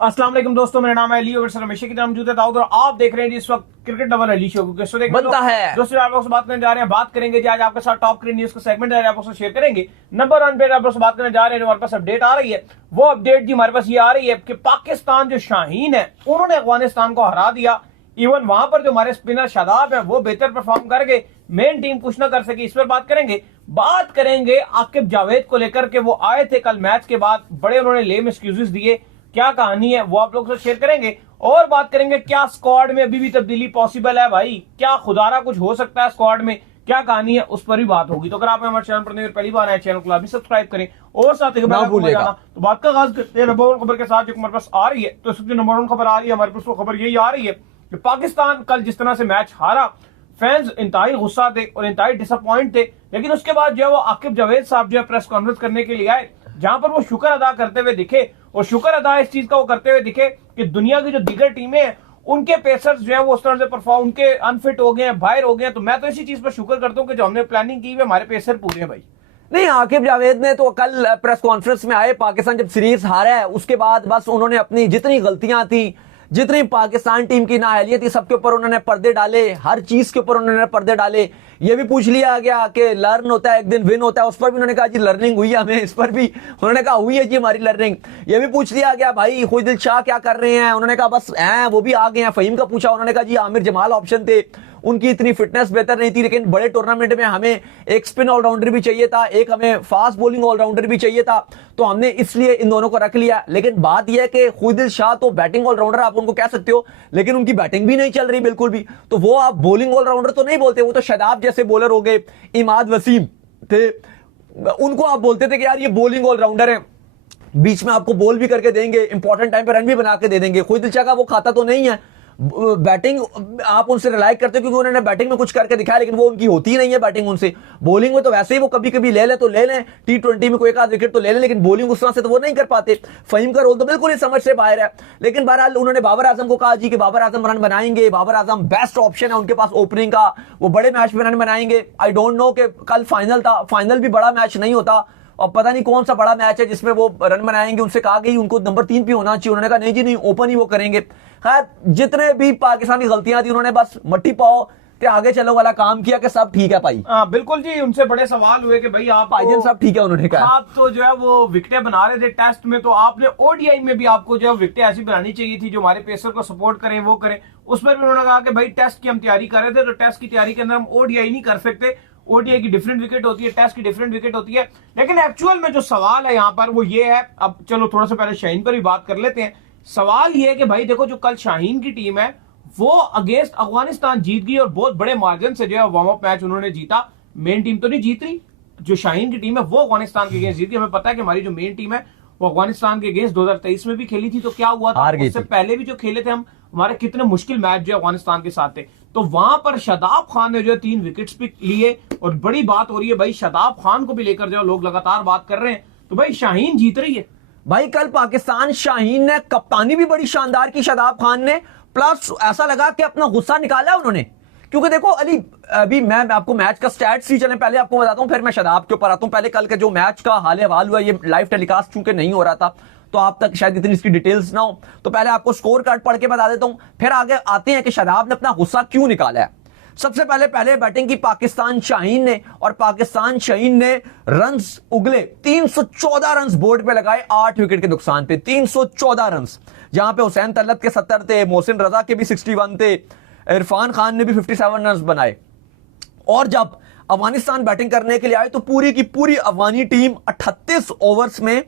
अस्सलाम वालेकुम दोस्तों, मेरा नाम है अली और हमेशा की तरह मौजूद है दाऊद और आप देख रहे हैं जी इस वक्त क्रिकेट डबल अली शो को। किसको देख बनता है दोस्तों, आप लोगों से बात करने जा रहे हैं, बात करेंगे जी आज आपके साथ टॉप क्रिकेट न्यूज का सेगमेंट है, आप लोगों से शेयर करेंगे। नंबर 1 पे आप लोगों से बात करने जा रहे हैं, हमारे पास अपडेट आ रही है। वो अपडेट जी हमारे पास ये आ रही है कि पाकिस्तान जो शाहीन है उन्होंने अफगानिस्तान को हरा दिया। इवन वहां पर जो हमारे स्पिनर शादाब है वो बेहतर परफॉर्म कर गए, मेन टीम कुछ ना कर सकी। इस पर बात करेंगे आकिब जावेद को लेकर के। वो आए थे कल मैच के बाद, बड़े उन्होंने लेम एक्सक्यूजेस दिए, क्या कहानी है वो आप लोगों से शेयर करेंगे। और बात करेंगे क्या स्क्वाड में अभी भी तब्दीली पॉसिबल है भाई, क्या खुदारा कुछ हो सकता है स्क्वाड में, क्या कहानी है उस पर भी बात होगी। तो अगर आप हमारे चैनल पर पहली बार आए, चैनल को आप भी सब्सक्राइब करें और साथ ही तो बात का आगाज करते हैं नंबर 1 खबर के साथ जो हमारे पास आ रही है। तो सबसे नंबर 1 खबर आ रही है हमारे पास, वो खबर यही आ रही है कि पाकिस्तान कल जिस तरह से मैच हारा, फैंस इंतहाई गुस्सा थे और इंतहाई डिसअपॉइंट थे। लेकिन उसके बाद जो है वो आकिब जावेद साहब जो है प्रेस कॉन्फ्रेंस करने के लिए आए, जहां पर वो शुक्र अदा करते हुए दिखे। और शुक्र अदा इस चीज का वो करते हुए दिखे कि दुनिया की जो दीगर टीमें हैं उनके पेसर्स जो है वो उस तरह से परफॉर्म, उनके अनफिट हो गए हैं, बाहर हो गए हैं। तो मैं तो इसी चीज पर शुक्र करता हूं कि जो हमने प्लानिंग की है हमारे पेसर पूरे हैं भाई। नहीं, आकिब जावेद ने तो कल प्रेस कॉन्फ्रेंस में आए, पाकिस्तान जब सीरीज हारा है उसके बाद बस उन्होंने अपनी जितनी गलतियां थी, जितनी पाकिस्तान टीम की नाअहलियत थी, सबके ऊपर उन्होंने पर्दे डाले, हर चीज के ऊपर उन्होंने पर्दे डाले। ये भी पूछ लिया गया कि लर्न होता है, एक दिन विन होता है, उस पर भी उन्होंने कहा जी लर्निंग हुई है हमें, इस पर भी उन्होंने कहा हुई है जी हमारी लर्निंग। ये भी पूछ लिया गया भाई खुदिल शाह क्या कर रहे हैं, उन्होंने कहा बस हैं वो भी आ गए हैं। फहीम का पूछा, उन्होंने कहा जी आमिर जमाल ऑप्शन थे, उनकी इतनी फिटनेस बेहतर नहीं थी, लेकिन बड़े टूर्नामेंट में हमें एक स्पिन ऑलराउंडर भी चाहिए था, एक हमें फास्ट बॉलिंग ऑलराउंडर भी चाहिए था, तो हमने इसलिए इन दोनों को रख लिया। लेकिन बात यह है कि खुदिल शाह तो बैटिंग ऑलराउंडर आप उनको कह सकते हो, लेकिन उनकी बैटिंग भी नहीं चल रही बिल्कुल भी, तो वो आप बॉलिंग ऑलराउंडर तो नहीं बोलते। वो तो शादाब जैसे बॉलर हो गए, इमाद वसीम थे, उनको आप बोलते थे कि यार ये बॉलिंग ऑलराउंडर है, बीच में आपको बॉल भी करके देंगे, इंपॉर्टेंट टाइम पे रन भी बना के दे देंगे। खुदिल शाह का वो खाता तो नहीं है। बैटिंग आप उनसे रिलाई करते हो क्योंकि उन्होंने बैटिंग में कुछ करके दिखाया, लेकिन वो उनकी होती ही नहीं है बैटिंग उनसे। बॉलिंग में तो वैसे ही वो कभी कभी ले ले तो ले लें, T20 में कोई एक आध विकेट तो ले लें, लेकिन बॉलिंग उस तरह से तो वो नहीं कर पाते। फहीम का रोल तो बिल्कुल ही समझ से बाहर है। लेकिन बहरहाल उन्होंने बाबर आजम को कहा जी कि बाबर आजम रन बनाएंगे, बाबर आजम बेस्ट ऑप्शन है उनके पास ओपनिंग का, वो बड़े मैच में रन बनाएंगे। आई डोंट नो कि कल फाइनल था, फाइनल भी बड़ा मैच नहीं होता और पता नहीं कौन सा बड़ा मैच है जिसमें वो रन बनाएंगे। उनसे कहा गई उनको नंबर 3 पे होना चाहिए, उन्होंने कहा नहीं जी नहीं, ओपन ही वो करेंगे। खैर जितने भी पाकिस्तानी गलतियां थी उन्होंने बस मट्टी पाओ के आगे चलो वाला काम किया कि सब ठीक है भाई। बिल्कुल जी, उनसे बड़े सवाल हुए कि भाई आप भाईजान सब ठीक है, उन्होंने कहा आप तो जो है वो विकेटें बना रहे थे टेस्ट में, तो आपने ओडीआई में भी आपको जो है विकेटें ऐसी बनानी चाहिए थी जो हमारे पेसर को सपोर्ट करें, वो करें। उस पर भी उन्होंने कहा कि भाई टेस्ट की हम तैयारी कर रहे थे, तो टेस्ट की तैयारी के अंदर हम ओडीआई नहीं कर सकते, ओडीआई की डिफरेंट विकेट होती है, टेस्ट की डिफरेंट विकेट होती है। लेकिन एक्चुअल में जो सवाल है यहाँ पर वो ये है, अब चलो थोड़ा सा पहले शाहीन पर भी बात कर लेते हैं। सवाल ये है कि भाई देखो, जो कल शाहीन की टीम है वो अगेंस्ट अफगानिस्तान जीत गई और बहुत बड़े मार्जिन से जो है वार्म अप मैच उन्होंने जीता। मेन टीम तो नहीं जीत रही, जो शाहीन की टीम है वो अफगानिस्तान के अगेंस्ट जीती। हमें पता है कि हमारी जो मेन टीम है वो अफगानिस्तान के अगेंस्ट 2023 में भी खेली थी, तो क्या हुआ था, उससे पहले भी जो खेले थे हम, हमारे कितने मुश्किल मैच जो अफगानिस्तान के साथ थे। तो वहां पर शादाब खान ने जो है 3 विकेट्स भी लिए और बड़ी बात हो रही है भाई, शादाब खान को भी लेकर जो लोग लगातार बात कर रहे हैं। तो भाई शाहीन जीत रही है भाई। कल पाकिस्तान शाहीन ने कप्तानी भी बड़ी शानदार की शादाब खान ने, प्लस ऐसा लगा कि अपना गुस्सा निकाला उन्होंने। क्योंकि देखो अली, अभी मैं आपको मैच का स्टैट्स ही चले पहले आपको बताता हूं, फिर मैं शादाब के ऊपर आता हूं। पहले कल के जो मैच का हाल हवाल हुआ, ये लाइव टेलीकास्ट चूंकि नहीं हो रहा था तो आप तक शायद इतनी इसकी डिटेल्स ना हो, तो पहले आपको स्कोर कार्ड पढ़ के बता देता हूं, फिर आगे आते हैं कि शादाब ने अपना गुस्सा क्यों निकाला है। सबसे पहले बैटिंग की पाकिस्तान शाहीन ने, और पाकिस्तान शाहीन ने रन्स उगले 314 रन्स बोर्ड पे लगाए 8 विकेट के नुकसान पे। 314 रन्स, जहां पे हुसैन तलत के 70 थे, मोहसिन रजा के भी 61 थे, इरफान खान ने भी 57 रन्स बनाए। और जब अफगानिस्तान बैटिंग करने के लिए आए तो पूरी की पूरी अफगानी टीम 38 ओवर्स में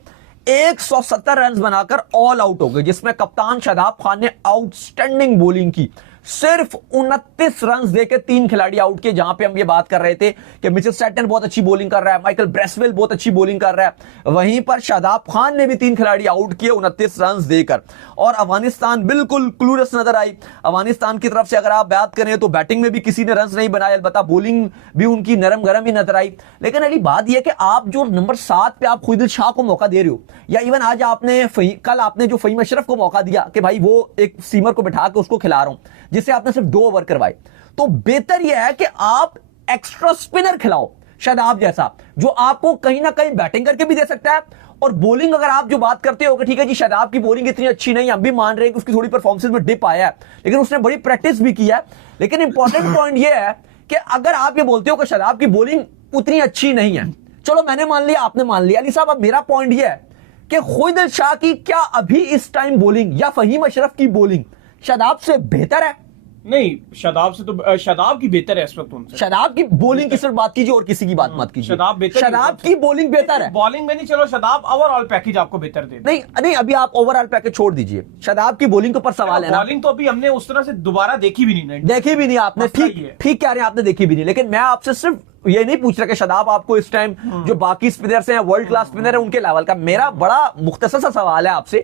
170 रन्स बनाकर ऑल आउट हो गई, जिसमें कप्तान शादाब खान ने आउटस्टैंडिंग बॉलिंग की। सिर्फ 29 रन देके 3 खिलाड़ी आउट किए, जहां पे हम ये बात कर रहे थे कि मिचेल स्टैटन बहुत अच्छी बॉलिंग कर रहा है, माइकल ब्रेसवेल बहुत अच्छी बॉलिंग कर रहा है, वहीं पर शादाब खान ने भी 3 खिलाड़ी आउट किए 29 रन देकर। और अफगानिस्तान बिल्कुल क्लूलेस नजर आई। अफगानिस्तान की तरफ से अगर आप बात करें तो बैटिंग में भी किसी ने रन नहीं बनाए, अलबत्ता बॉलिंग भी उनकी नरम गरम ही नजर आई। लेकिन अली बात यह कि आप जो नंबर 7 पे आप खुदिल शाह को मौका दे रहे हो, या इवन आज आपने कल आपने जो फहीम अशरफ को मौका दिया कि भाई वो एक सीमर को बिठा के उसको खिला रहा हूं, जिससे आपने सिर्फ 2 ओवर करवाए, तो बेहतर यह है कि आप एक्स्ट्रा स्पिनर खिलाओ शादाब जैसा, जो आपको कहीं ना कहीं बैटिंग करके भी दे सकता है और बॉलिंग अगर आप जो बात करते हो कि ठीक है जी शादाब की बॉलिंग इतनी अच्छी नहीं, हम भी मान रहे हैं कि उसकी थोड़ी परफॉर्मेंस में डिप आया है, लेकिन उसने बड़ी प्रैक्टिस भी किया है। लेकिन इंपॉर्टेंट पॉइंट ये है कि अगर आप ये बोलते हो कि शादाब की बॉलिंग उतनी अच्छी नहीं है, चलो मैंने मान लिया, आपने मान लिया, अली साहब अब मेरा पॉइंट ये है कि खुद शाह की क्या अभी इस टाइम बॉलिंग या फहीम अशरफ की बॉलिंग शादाब से बेहतर है? नहीं, शादाब से तो शादाब की बेहतर है इस वक्त उनसे। शादाब की बॉलिंग की सिर्फ बात कीजिए और किसी की बात मत कीजिए। शादाब बेहतर है। शादाब की बॉलिंग बेहतर है। बॉलिंग में नहीं, चलो शादाब ओवरऑल पैकेज आपको बेहतर दे। नहीं नहीं, अभी आप ओवरऑल पैकेज छोड़ दीजिए, शादाब की बॉलिंग के ऊपर सवाल है ना। बॉलिंग तो अभी हमने उस तरह से दोबारा देखी भी नहीं, देखी भी नहीं आपने, मसला ठीक ये है। ठीक कह रहे हैं, आपने देखी भी नहीं। लेकिन मैं आपसे सिर्फ ये नहीं पूछ रहा कि शादाब आपको इस टाइम जो बाकी स्पिनर्स हैं, वर्ल्ड क्लास स्पिनर है, उनके लेवल का, मेरा बड़ा मुख्तसर सा सवाल है आपसे,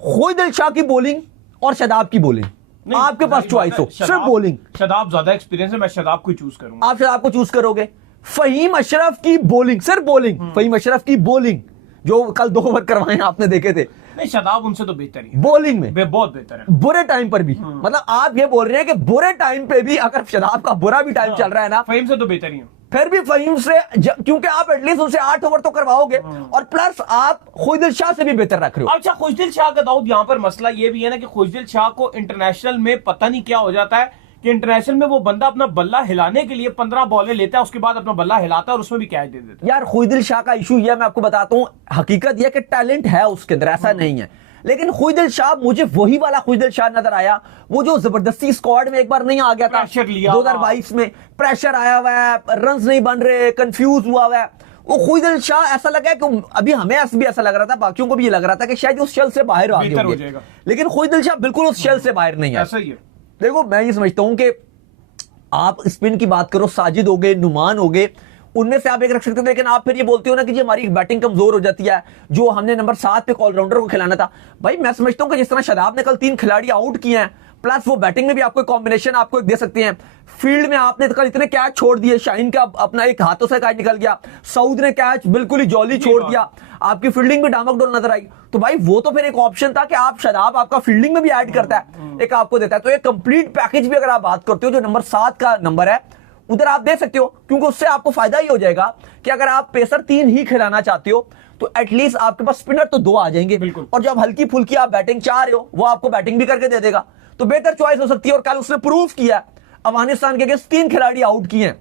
खुद शाह की बॉलिंग और शादाब की बॉलिंग, नहीं, आपके पास चॉइस हो, सिर्फ बॉलिंग, शादाब ज्यादा एक्सपीरियंस है, मैं शादाब को चूज करूंगा। आप शादाब को चूज करोगे। फहीम अशरफ की बॉलिंग, सिर्फ बॉलिंग, फहीम अशरफ की बॉलिंग जो कल 2 ओवर करवाए आपने देखे थे, नहीं, शादाब उनसे तो बेहतर ही है, बॉलिंग में बहुत बेहतर है। बुरे टाइम पर भी, मतलब आप ये बोल रहे हैं कि बुरे टाइम पे भी अगर शादाब का बुरा भी टाइम चल रहा है ना, फहीम से तो बेहतर ही है। फिर भी फहीम से क्योंकि आप एटलीस्ट उनसे 8 ओवर तो करवाओगे, और प्लस आप खुद शाह से भी बेहतर रख रहे हो। अच्छा, खुशदिल शाह का दाऊद यहाँ पर मसला ये भी है ना कि खुशदिल शाह को इंटरनेशनल में पता नहीं क्या हो जाता है कि इंटरनेशनल में वो बंदा अपना बल्ला हिलाने के लिए 15 बॉलें लेता है, उसके बाद अपना बल्ला हिलाता है और उसमें भी कैच दे देता है। यार खुदिल शाह का इशू यह मैं आपको बताता हूं, हकीकत यह कि टैलेंट है उसके अंदर, ऐसा नहीं है, लेकिन खुदिल शाह मुझे वही वाला खुदिल शाह नजर आया, वो जो जबरदस्ती स्क्वाड में एक बार नहीं आ गया था प्रेशर लिया 2022 में, प्रेशर आया हुआ है, रन्स नहीं बन रहे, कंफ्यूज हुआ हुआ है, वो खुदिल शाह ऐसा लगा कि अभी हमें भी ऐसा लग रहा था, बाकियों को भी ये लग रहा था कि शायद उस शेल से बाहर आ बेहतर हो गए, जाएगा। लेकिन खुदिल शाह बिल्कुल उस शेल से बाहर नहीं है। ऐसा ही है। देखो मैं ये समझता हूं कि आप स्पिन की बात करो, साजिद हो गए, नुमान हो गए, उनमें से आप एक रख सकते हो, लेकिन आप फिर ये बोलते हो ना कि जी हमारी बैटिंग कमजोर हो जाती है, जो हमने नंबर 7 पे ऑलराउंडर को खिलाना था। भाई मैं समझता हूं कि जिस तरह शादाब ने कल 3 खिलाड़ी आउट किए हैं, प्लस वो बैटिंग में भी आपको कॉम्बिनेशन आपको एक दे सकते हैं, फील्ड में आपने कल इतने कैच छोड़ दिए, शाहीन का अपना एक हाथों से कैच निकल गया, सऊद ने कैच बिल्कुल ही जॉली छोड़ दिया, आपकी फील्डिंग भी डामाकडोल नजर आई, तो भाई वो तो फिर एक ऑप्शन था कि आप शादाब आपका फील्डिंग में भी ऐड करता है, एक आपको देता है, तो एक कंप्लीट पैकेज भी अगर आप बात करते हो, जो नंबर 7 का नंबर है उधर आप दे सकते हो, क्योंकि उससे आपको फायदा ही हो जाएगा कि अगर आप पेसर 3 ही खिलाना चाहते हो तो एटलीस्ट आपके पास स्पिनर तो 2 आ जाएंगे, और जब हल्की फुल्की आप बैटिंग चाह रहे हो वो आपको बैटिंग भी करके दे देगा, तो बेहतर चॉइस हो सकती है। और कल उसने प्रूव किया, अफगानिस्तान के अगेंस्ट 3 खिलाड़ी आउट किए हैं।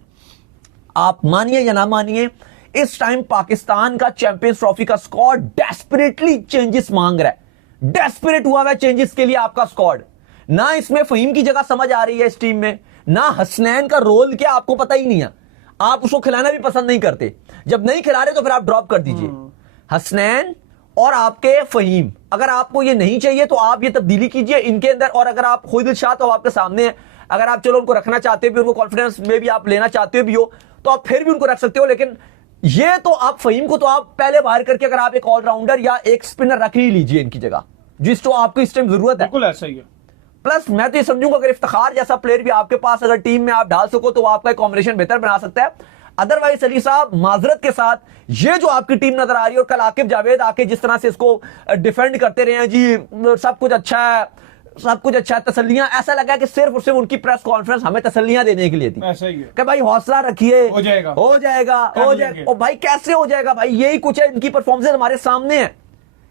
आप मानिए या ना मानिए, इस टाइम पाकिस्तान का चैंपियंस ट्रॉफी का स्क्वाड डेस्परेटली चेंजेस मांग रहा है, डेस्परेट हुआ है चेंजेस के लिए आपका स्क्वाड। ना इसमें फहीम की जगह समझ आ रही है इस टीम में, ना हसनैन का रोल क्या आपको पता ही नहीं है, आप उसको खिलाना भी पसंद नहीं करते, जब नहीं खिला रहे तो फिर आप ड्रॉप कर दीजिए। हसनैन और आपके फहीम, अगर आपको ये नहीं चाहिए तो आप ये तब्दीली कीजिए इनके अंदर, और अगर आप खुदिल शाह तो आपके सामने है, अगर आप चलो उनको रखना चाहते भी, उनको कॉन्फिडेंस में भी आप लेना चाहते भी हो तो आप फिर भी उनको रख सकते हो, लेकिन ये तो आप फहीम को तो आप पहले बाहर करके अगर आप एक ऑलराउंडर या एक स्पिनर रख ही लीजिए इनकी जगह, जिस तो आपको इस टाइम जरूरत है। बिल्कुल ऐसा ही है। प्लस मैं तो ये समझूंगा अगर इफ्तिखार जैसा प्लेयर भी आपके पास अगर टीम में आप डाल सको तो आपका कॉम्बिनेशन बेहतर बना सकता है। अदरवाइज अली साहब माजरत के साथ ये जो आपकी टीम नजर आ रही है, और कल आकिब जावेद आके जिस तरह से इसको डिफेंड करते रहे हैं, जी सब कुछ अच्छा है, सब कुछ अच्छा है, तसल्लियां, ऐसा लगा कि सिर्फ और सिर्फ उनकी प्रेस कॉन्फ्रेंस हमें तसल्लियां देने के लिए थी। ऐसा ही है कि भाई हौसला रखिए, हो जाएगा, हो जाएगा, हो जाएगा। और भाई कैसे हो जाएगा भाई, यही कुछ है, इनकी परफॉर्मेंस हमारे सामने है,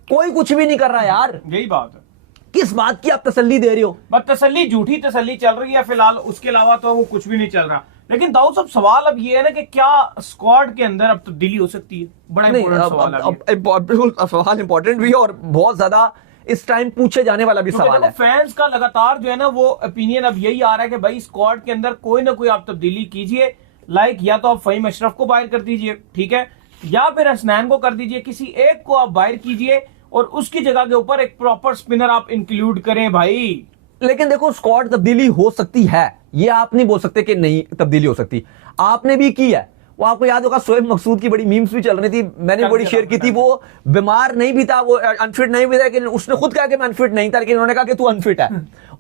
कोई कुछ भी नहीं कर रहा यार। यही बात है। किस बात की आप तसल्ली दे रहे हो? बस तसल्ली, झूठी तसल्ली चल रही है फिलहाल, उसके अलावा तो वो कुछ भी नहीं चल रहा। लेकिन दाऊद साहब सवाल अब ये है ना कि क्या स्क्वाड के अंदर अब तब्दीली हो सकती है? बड़ा इंपॉर्टेंट सवाल है। बिल्कुल सवाल इंपॉर्टेंट भी है और बहुत ज्यादा इस टाइम पूछे जाने वाला भी सवाल है। फैंस का लगातार जो है ना वो ओपिनियन अब यही आ रहा है कि भाई स्क्वाड के अंदर कोई ना कोई आप तब्दीली कीजिए, लाइक या तो आप फहीम अशरफ को बाहर कर दीजिए, ठीक है, या फिर हसनैन को कर दीजिए, किसी एक को आप बाहर कीजिए और उसकी जगह के ऊपर एक प्रॉपर स्पिनर आप इंक्लूड करें भाई। लेकिन देखो स्क्वाड तब्दीली हो सकती है, ये आप नहीं बोल सकते कि नहीं तब्दीली हो सकती, आपने भी की है। वो आपको याद होगा शोएब मकसूद की बड़ी मीम्स भी चल रही थी, मैंने बड़ी शेयर की थी, वो बीमार नहीं भी था, वो अनफिट नहीं भी था, लेकिन उसने खुद कहा कि मैं अनफिट नहीं था, लेकिन उन्होंने कहा कि तू अनफिट है,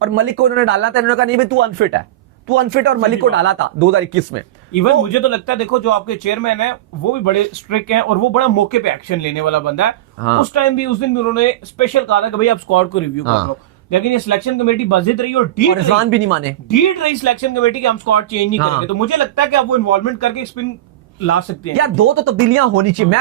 और मलिक को उन्होंने डाला था, उन्होंने कहा नहीं भाई तू अनफिट है, तू अनफिट है, और मलिक को डाला था 2021 में। इवन मुझे तो लगता है देखो जो आपके चेयरमैन है वो भी बड़े स्ट्रिक्ट हैं और वो बड़ा मौके पे एक्शन लेने वाला बंदा है। हाँ। उस टाइम भी उस दिन भी उन्होंने स्पेशल कहा था कि भाई आप स्क्वाड को रिव्यू कर लो, लेकिन ये सिलेक्शन कमेटी बजिद रही और रिजवान भी नहीं माने, ढीठ रही सिलेक्शन कमेटी कि हम स्क्वाड चेंज नहीं करेंगे। तो मुझे लगता है कि अब वो इन्वॉल्वमेंट करके स्पिन ला सकते हैं। यार 2 तो तब्दीलियां होनी चाहिए।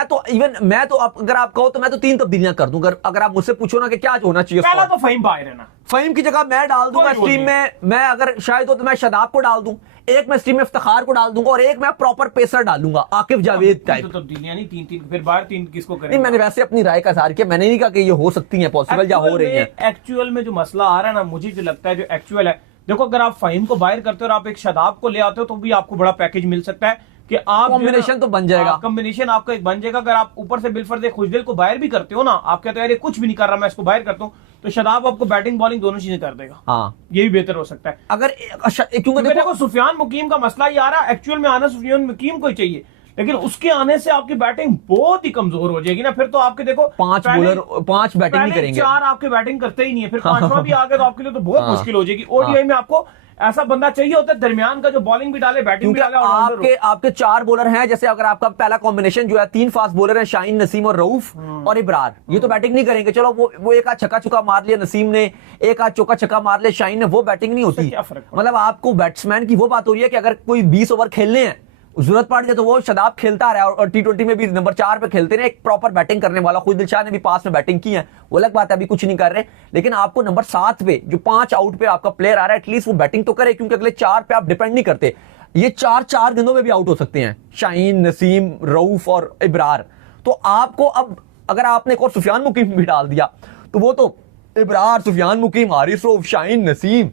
मैं तो अगर आप कहो तो मैं तो 3 तब्दीलियां कर दूं। अगर आप मुझसे पूछो ना कि क्या होना चाहिए, पहला तो फहीम बाहर है ना, फहीम की जगह मैं डाल दूंगा कोई टीम में। मैं अगर शायद हो तो मैं शादाब को डाल दूं, एक मैं टीम में इफ्तिखार को डाल दूंगा और एक मैं प्रॉपर पेसर डालूंगा, आकिब जावेद टाइप। तो तब्दीलियां नहीं, 3-3 फिर बाहर 3 किसको नहीं, करेंगे? मैंने वैसे अपनी राय का इजहार किया, मैंने नहीं कहा कि ये हो सकती है पॉसिबल या हो रही है। एक्चुअल में जो मसला आ रहा है ना, मुझे जो लगता है जो एक्चुअल है, देखो अगर आप फहीम को बाहर करते हो और आप एक शादाब को ले आते हो तो भी आपको बड़ा पैकेज मिल सकता है कि आप कॉम्बिनेशन तो बन जाएगा। कॉम्बिनेशन आपका एक बन जाएगा। अगर आप ऊपर से बिलफर्ज खुशदिल को बाहर भी करते हो ना, आप कहते हो यार ये कुछ भी नहीं कर रहा, मैं इसको बाहर करता हूं, तो शादाब आपको बैटिंग बॉलिंग दोनों चीजें कर देगा। हाँ, ये भी बेहतर हो सकता है। अगर क्योंकि देखो सुफियान मुकीम का मसला ये आ रहा है, एक्चुअल में आना सुफियान मुकीम को ही चाहिए, लेकिन उसके आने से आपकी बैटिंग बहुत ही कमजोर हो जाएगी ना। फिर तो आपके देखो 5 बैटिंग नहीं करेंगे, 4 आपके बैटिंग करते ही नहीं है, फिर 5वां भी आ गया तो आपके लिए तो बहुत मुश्किल हो जाएगी। ओडीआई में आपको ऐसा बंदा चाहिए होता है दरमियान का, जो बॉलिंग भी डाले बैटिंग भी डाले। आपके 4 बॉलर हैं, जैसे अगर आपका पहला कॉम्बिनेशन जो है 3 फास्ट बॉलर हैं, शाहीन, नसीम और रऊफ और इब्रार, ये तो बैटिंग नहीं करेंगे। चलो वो एक आध छक्का चुका मार लिया नसीम ने, एक आध चौका छक्का मार लिया शाहीन ने, वो बैटिंग नहीं होती। मतलब आपको बैट्समैन की वो बात हो रही है कि अगर कोई 20 ओवर खेलने हैं, जरूरत पड़ जाए तो वो शादाब खेलता रहा और T20 में भी नंबर 4 पे खेलते रहे, एक प्रॉपर बैटिंग करने वाला। खुद दिलशाद ने भी पास में बैटिंग की है, वो अलग बात है, अभी कुछ नहीं कर रहे, लेकिन आपको नंबर 7 पे जो 5 आउट पे आपका प्लेयर आ रहा है, एटलीस्ट वो बैटिंग तो करे, क्योंकि अगले 4 पे आप डिपेंड नहीं करते। ये 4 गेंदों में भी आउट हो सकते हैं, शाहीन, नसीम, रऊफ और इब्रार। तो आपको अब अगर आपने एक और सुफियान मुकीम भी डाल दिया तो वो तो इब्रार, सुफियान मुकीम, हारिस रऊफ, शाहीन, नसीम,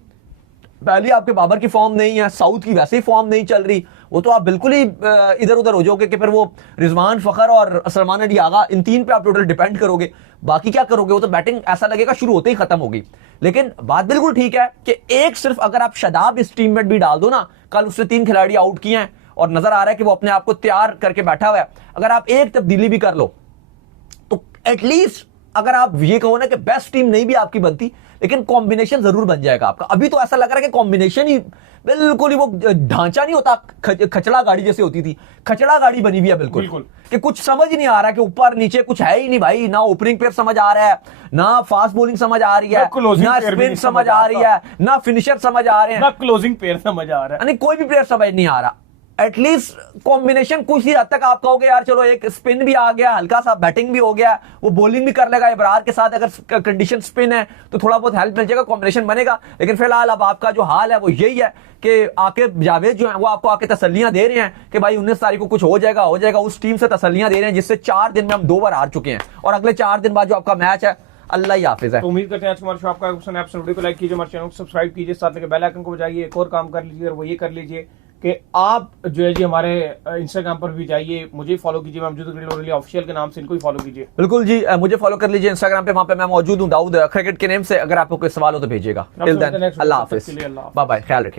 पहले आपके बाबर की फॉर्म नहीं है, साउथ की वैसे ही फॉर्म नहीं चल रही, वो तो आप बिल्कुल ही इधर उधर हो जाओगे कि फिर वो रिजवान फखर और सलमान अली आगा, इन 3 पे आप टोटल डिपेंड करोगे। बाकी क्या करोगे? वो तो बैटिंग ऐसा लगेगा शुरू होते ही खत्म होगी। लेकिन बात बिल्कुल ठीक है कि एक सिर्फ अगर आप शादाब इस टीम में भी डाल दो ना, कल उसने 3 खिलाड़ी आउट किए हैं और नजर आ रहा है कि वो अपने आप को तैयार करके बैठा हुआ है, अगर आप एक तब्दीली भी कर लो तो एटलीस्ट अगर आप ये कहो ना कि बेस्ट टीम नहीं भी आपकी बनती, लेकिन कॉम्बिनेशन जरूर बन जाएगा आपका। अभी तो ऐसा लग रहा है कि कॉम्बिनेशन ही बिल्कुल ही वो ढांचा नहीं होता, खचड़ा गाड़ी जैसे होती थी, खचड़ा गाड़ी बनी हुई है बिल्कुल कि कुछ समझ ही नहीं आ रहा कि ऊपर नीचे कुछ है ही नहीं भाई। ना ओपनिंग पेयर समझ आ रहा है, ना फास्ट बॉलिंग समझ आ रही है, ना स्पिन समझ आ रही है, ना फिनिशर समझ आ रहे हैं, ना क्लोजिंग पेयर समझ आ रहा है, कोई भी प्लेयर समझ नहीं आ रहा। एटलीस्ट कॉम्बिनेशन कुछ ही हद तक आप कहोगे यार चलो एक स्पिन भी आ गया, हल्का सा बैटिंग भी हो गया, वो बॉलिंग भी कर लेगा इब्रार के साथ, अगर कंडीशन स्पिन है तो थोड़ा बहुत हेल्प मिल जाएगा, कॉम्बिनेशन बनेगा। लेकिन फिलहाल अब आपका जो हाल है वो यही है कि आकिब जावेद जो है वो आपको आके तसल्लियां दे रहे हैं कि भाई 19 तारीख को कुछ हो जाएगा। उस टीम से तसल्लियां दे रहे हैं जिससे 4 दिन में हम 2 बार हार चुके हैं और अगले 4 दिन बाद जो आपका मैच है, अल्लाह ही हाफिज है। तो उम्मीद करते हैं आज हमारे शो आपका पसंद है। आप वीडियो को लाइक कीजिए, हमारे चैनल को सब्सक्राइब कीजिए, साथ में बेल आइकन को बजाइए। एक और काम कर लीजिए और वो ये कर लीजिए कि आप जो है जी हमारे इंस्टाग्राम पर भी जाइए, मुझे फॉलो कीजिए, मैं ऑफिशियल के नाम से इनको ही फॉलो कीजिए। बिल्कुल जी, मुझे फॉलो कर लीजिए इंस्टाग्राम पे, वहां पे मैं मौजूद हूँ दाऊद क्रिकेट के नेम से। अगर आपको कोई सवाल हो तो भेजिएगा। अल्लाह हाफिज, बाय बाय, ख्याल रखिए।